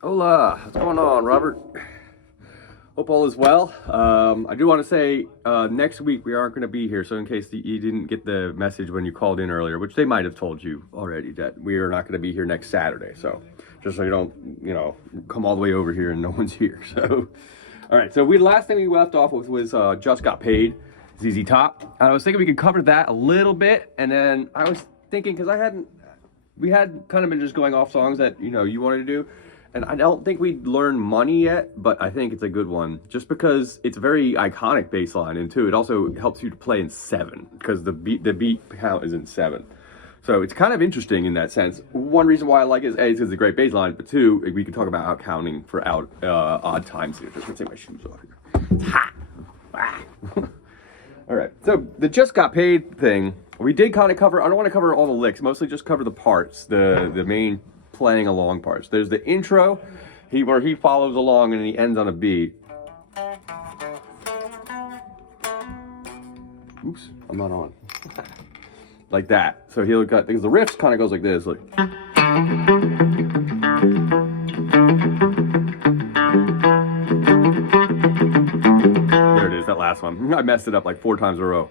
Hola, what's going on, Robert? Hope all is well. I do want to say next week we aren't going to be here, so in case you didn't get the message when you called in earlier, which they might have told you already, that we are not going to be here next Saturday. So just so you don't, come all the way over here and no one's here. So, all right. So last thing we left off with was Just Got Paid, ZZ Top. I was thinking we could cover that a little bit, and then I was thinking because we had kind of been just going off songs that you wanted to do. And I don't think we learned Money yet, but I think it's a good one. Just because it's a very iconic bass line, and two, it also helps you to play in 7, because the beat count is in 7. So it's kind of interesting in that sense. One reason why I like it is A, because it's a great bass line, but two, we can talk about out counting for odd times here. Just gonna take my shoes off here. It's hot. Ah. All right, so the Just Got Paid thing, we did kind of cover. I don't want to cover all the licks, mostly just cover the parts, the main playing along parts. There's the intro, where he follows along and he ends on a beat. Oops, I'm not on. Like that. So he'll cut, because the riff kind of goes like this, like. There it is, that last one. I messed it up like 4 times in a row.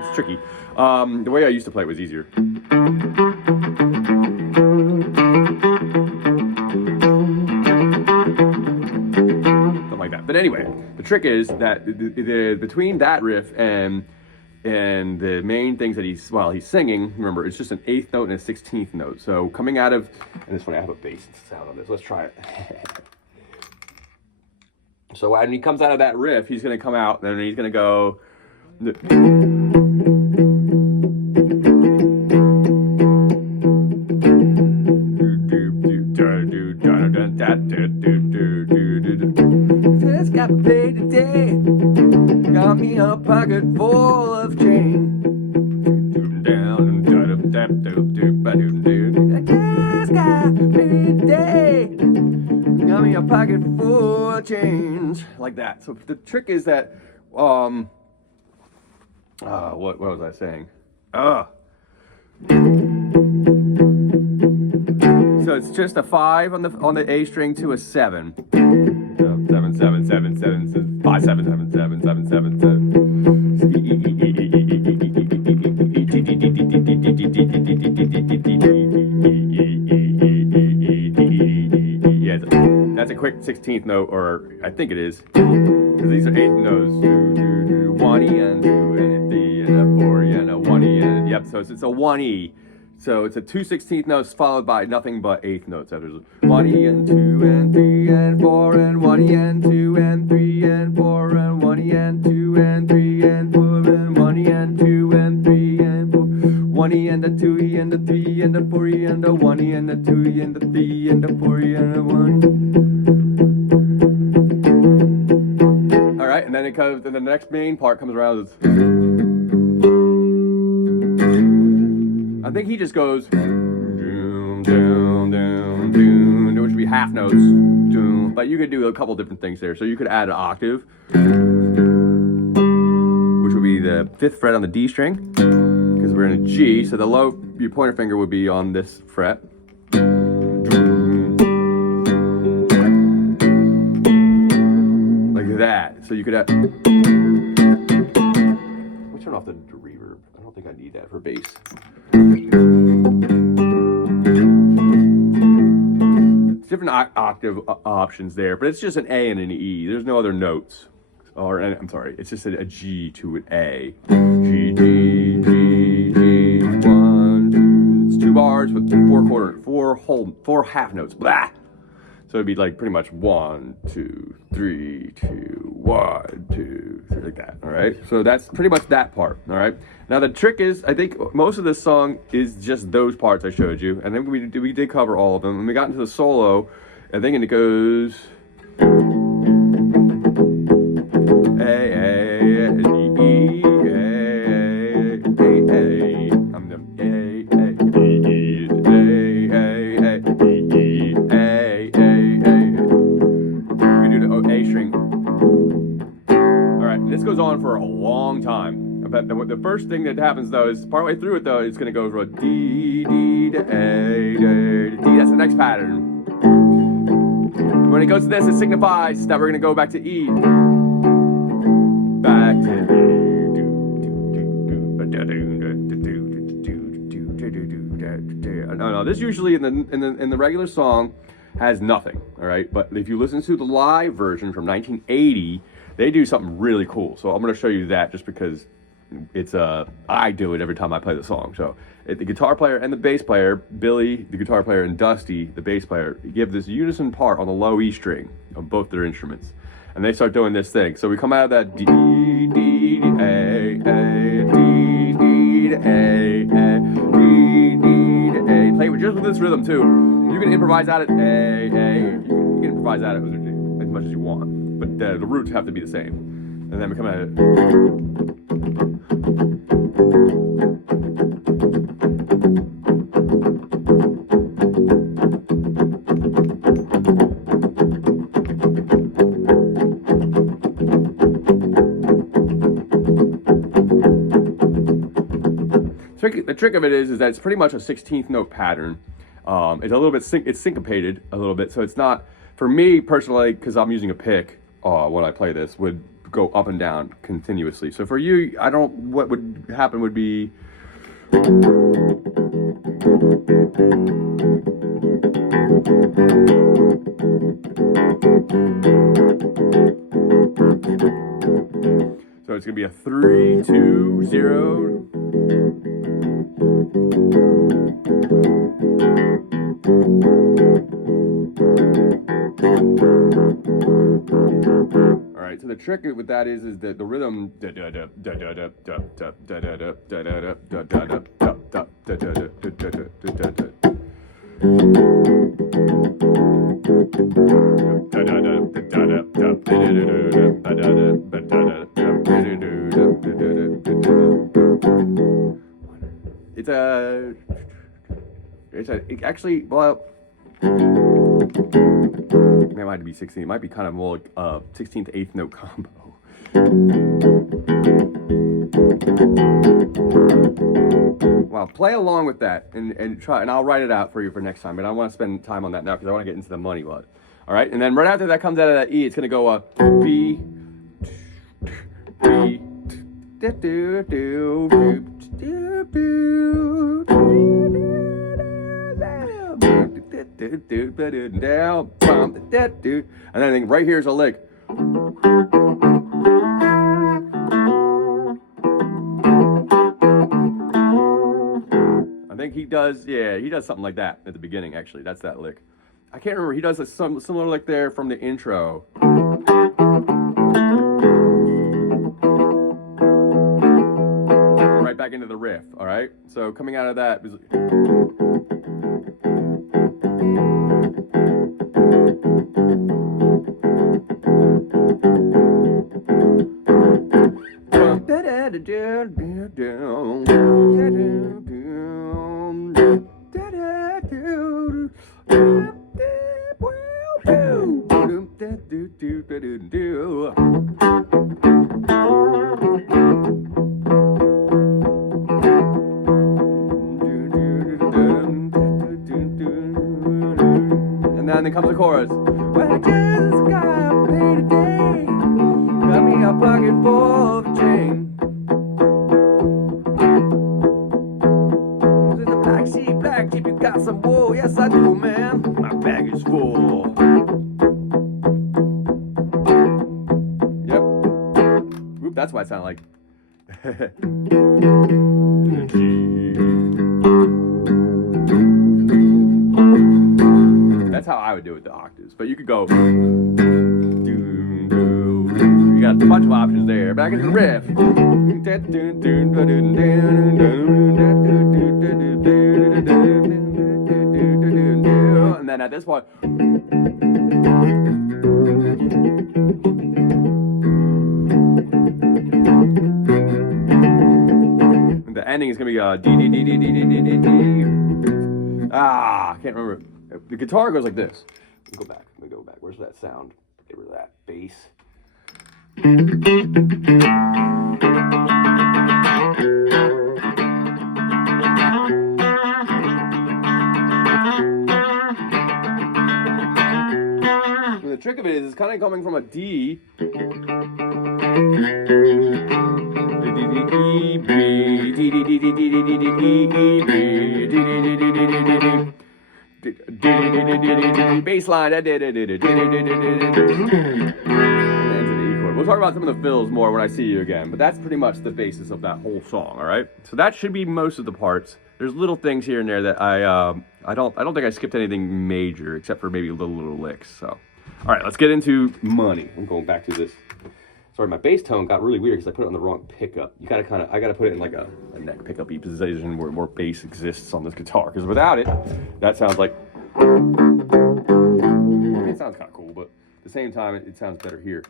It's tricky. The way I used to play it was easier. But anyway, the trick is that between that riff and the main things that he's singing, remember, it's just an 8th note and a 16th note. So coming out of, and this one I have a bass sound on this. Let's try it. So when he comes out of that riff, he's going to come out and he's going to go. Just got paid today, got me a pocket full of change. I just got paid today, got me a pocket full of change. Like that. So the trick is that, what was I saying? So it's just a 5 on the A string to a 7. So 7 7 7 7 5 7 7 7 7 7 Yeah, that's a quick 16th note, or I think it is, because these are 8th notes. 1 E and 2 and a D and a 4 E and a 1 E and so it's a 1 E. So it's a 2 16th notes followed by nothing but 8th notes. So there's 1 E and 2 and 3 and 4 and 1 E and 2 and 3 and 4 and 1 E and 2 and 3 and 4 and 1 E and 2 and 3 and 4. 1 E and a 2 E and a 3 and a 4 E and a 1 E and a 2 E and a 3 and a 4 E and a 1. All right, and then it comes. Then the next main part comes around. I think he just goes, doom, doom, doom, doom, which would be half notes, doom. But you could do a couple different things there. So you could add an octave, which would be the 5th fret on the D string, because we're in a G. So your pointer finger would be on this fret. Like that. So you could add. Let's turn off the reverb. I don't think I need that for bass. Different octave options there, but it's just an A and an E. There's no other notes. I'm sorry, it's just a G to an A. G, G, G, G, 1, 2. It's 2 bars with 4 half notes. Blah. So it'd be like pretty much 1, 2, 3, 2, 1, 2, 3, like that. All right. So that's pretty much that part. All right. Now the trick is, I think most of this song is just those parts I showed you, and then we did cover all of them. And we got into the solo, I think, and it goes A A E E A A A. I'm the A A E A A A A A. We do the A string. All right. This goes on for a long time. But the first thing that happens though is partway through it though, it's gonna go from D D to A D. That's the next pattern. When it goes to this, it signifies that we're going to go back to E. Back to E. No, this usually in the regular song has nothing, all right? But if you listen to the live version from 1980, they do something really cool. So I'm going to show you that just because it's I do it every time I play the song. So the guitar player and the bass player, Billy, the guitar player, and Dusty, the bass player, give this unison part on the low E string of both their instruments. And they start doing this thing. So we come out of that D, D, D, A, A, D, D, A, A, D, D, A. Play with just with this rhythm too. You can improvise out at A, A. You can improvise out at as much as you want. But the roots have to be the same. And then we come out of the trick of it is that it's pretty much a 16th note pattern. It's a little bit it's syncopated a little bit, so it's not, for me personally, because I'm using a pick when I play this, would go up and down continuously. So for you, what would happen would be so it's gonna be a 3, 2, 0. All right, so the trick with that is that the rhythm it actually, well, it might be 16. It might be kind of more like 16th, 8th note combo. Well, play along with that and try, and I'll write it out for you for next time. But I want to spend time on that now because I want to get into the money one. All right, and then right after that comes out of that E, it's gonna go B, B, and then right here's a lick. I think he does something like that at the beginning. Actually, that's that lick. I can't remember. He does a similar lick there from the intro. Right back into the riff. All right. So coming out of that. And then comes the chorus. Well, I just got paid today. Got me a pocket full of change. In the black sheep, you got some wool. Yes, I do, man. My bag is full. Yep. Oop, that's why it sounded like. That's how I would do it with the octaves. But you could go. You got a bunch of options there. Back into the riff. And then at this point. The ending is going to be D, D, D, D, D, D, D, D, D. I can't remember. The guitar goes like this. Let me go back. Where's that sound? Get rid of that bass. the trick of it is it's kind of coming from a D. Bass line. We'll talk about some of the fills more when I see you again, but that's pretty much the basis of that whole song. All right, so that should be most of the parts. There's little things here and there that I don't think I skipped anything major except for maybe little licks. So, all right, let's get into money. I'm going back to this. Sorry, my bass tone got really weird because I put it on the wrong pickup. You gotta I gotta put it in like a neck pickup-y position where more bass exists on this guitar. Because without it, that sounds like, it sounds kind of cool, but at the same time, it sounds better here.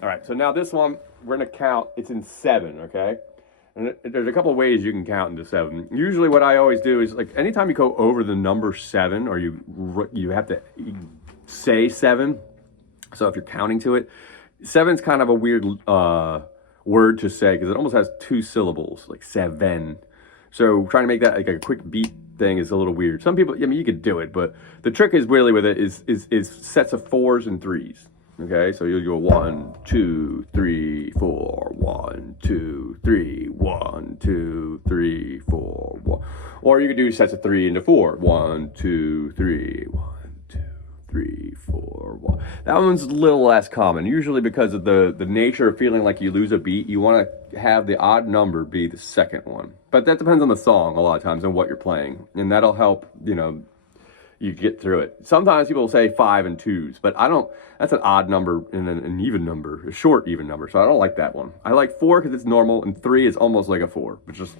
All right, so now this one, we're gonna count, it's in 7, okay? And there's a couple of ways you can count into 7. Usually what I always do is, like, anytime you go over the number 7, or you have to say 7, so if you're counting to it, 7's kind of a weird word to say, because it almost has 2 syllables, like 7. So trying to make that like a quick beat thing is a little weird. Some people, I mean, you could do it, but the trick is really with it is sets of 4s and 3s. Okay, so you'll go 1, 2, 3, 4, 1, 2, 3, 1, 2, 3, 4, 1. Or you could do sets of 3 into 4. 1, 2, 3, 1, 2, 3, 4, 1. That one's a little less common, usually because of the nature of feeling like you lose a beat. You want to have the odd number be the second one. But that depends on the song a lot of times and what you're playing. And that'll help, you get through it. Sometimes people will say 5 and 2s, but I don't, that's an odd number and an even number, a short even number. So I don't like that one. I like 4 because it's normal, and 3 is almost like a 4, which is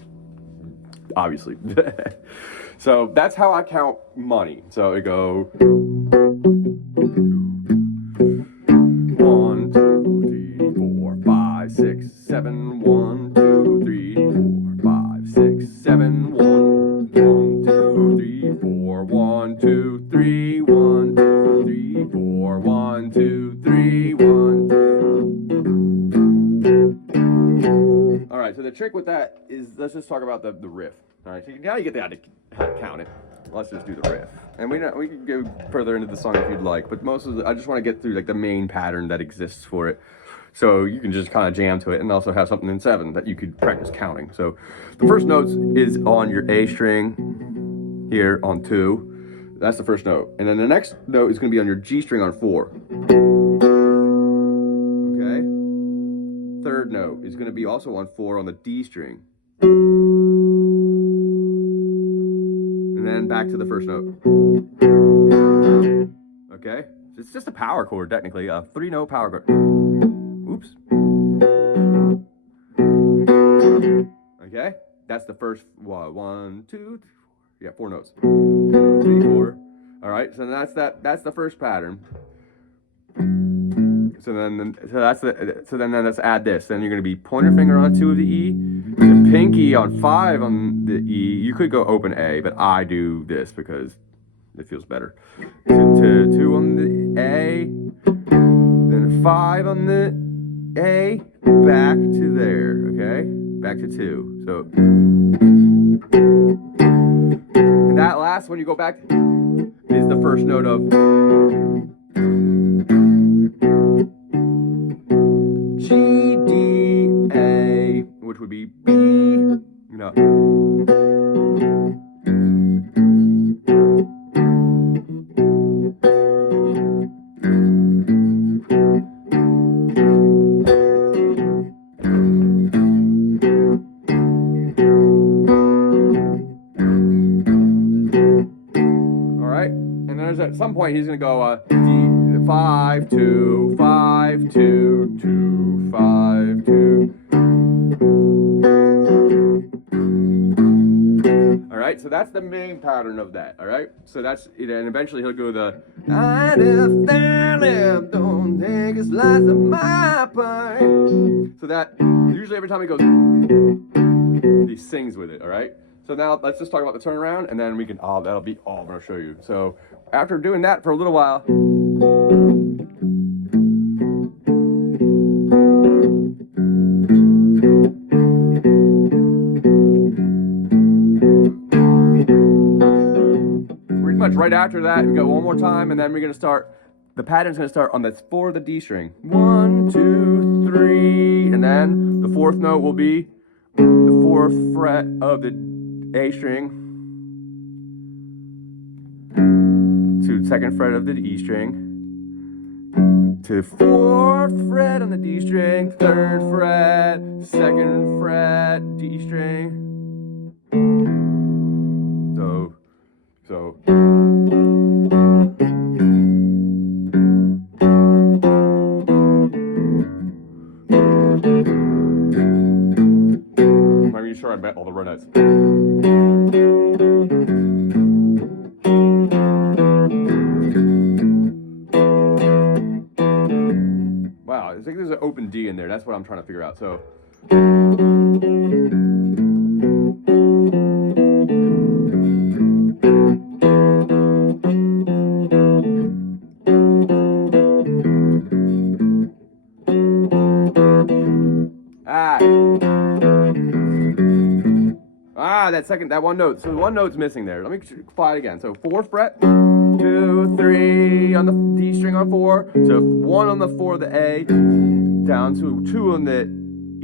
obviously. So that's how I count money. So it go 1, 2, 3, 4, 5, 6, 7, 1, 2, 3, 4, 5, 6, 7, 1, 2, 3, 4, 1, 2, 3, 1, 2, 3, 4, 1, 2, 3, 1. All right, so the trick with that is, let's just talk about the riff. All right, so now you get the idea how to count it. Let's just do the riff, and we can go further into the song if you'd like. But I just want to get through like the main pattern that exists for it, so you can just kind of jam to it, and also have something in 7 that you could practice counting. So the first note is on your A string here on 2. That's the first note, and then the next note is going to be on your G string on 4. Okay. Third note is going to be also on 4 on the D string. And then back to the first note. Okay? It's just a power chord, technically. A 3-note power chord. Oops. Okay? That's the first 1, 2, 3, 4 notes. 3, 4. All right, so that's the first pattern. So then let's add this. Then you're going to be pointer finger on 2 of the E, the pinky on 5 on the E. You could go open A, but I do this because it feels better. To 2 on the A, then 5 on the A, back to there. Okay, back to 2. So and that last one you go back is the first note of G, D, A, which would be B, All right, and then at some point he's gonna go D, 5, 2, 5, 2, 2, 5, 2. All right, so that's the main pattern of that. All right, so that's it, and eventually he'll go the I just don't take a slice of my pie. So that usually every time he goes, he sings with it. All right. So now let's just talk about the turnaround, and then we can, that'll be all I'm going to show you. So after doing that for a little while, much right after that, we go one more time, and then we're gonna start. The pattern's gonna start on the 4 of the D string. 1, 2, 3, and then the 4th note will be the 4th fret of the A string to the 2nd fret of the E string to 4th fret on the D string, 3rd fret, 2nd fret, D string. So. Make sure I met all the row notes. Wow, I think there's an open D in there. That's what I'm trying to figure out. So. That one note. So the one note's missing there. Let me fly it again. So 4th fret, 2, 3 on the D string on 4, to 1 on the 4 of the A, down to 2 on the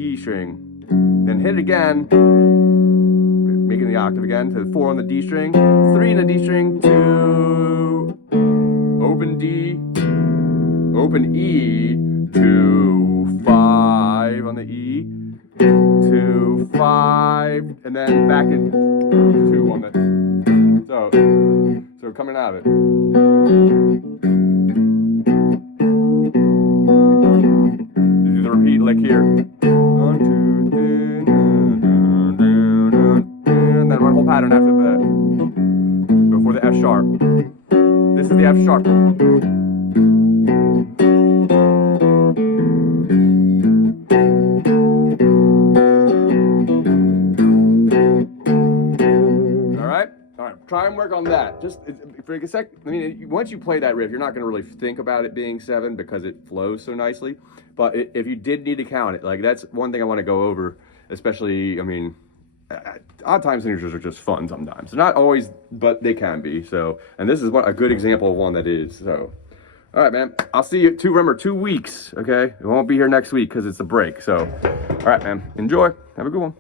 E string. Then hit it again, making the octave again, to 4 on the D string, 3 in the D string, 2, open D, open E, to 5 on the E, to 5, and then back in 2 on the. So coming out of it. Do the repeat lick here. 1, 2, 3, and then one whole pattern after that. Before the F sharp. This is the F sharp. Try and work on that. Just for a sec. I mean, once you play that riff, you're not going to really think about it being 7 because it flows so nicely. But if you did need to count it, like that's one thing I want to go over. Especially, I mean, odd time signatures are just fun sometimes. They're not always, but they can be. So, and this is a good example of one that is. So, all right, man. I'll see you. Remember, 2 weeks. Okay, it won't be here next week because it's a break. So, all right, man. Enjoy. Have a good one.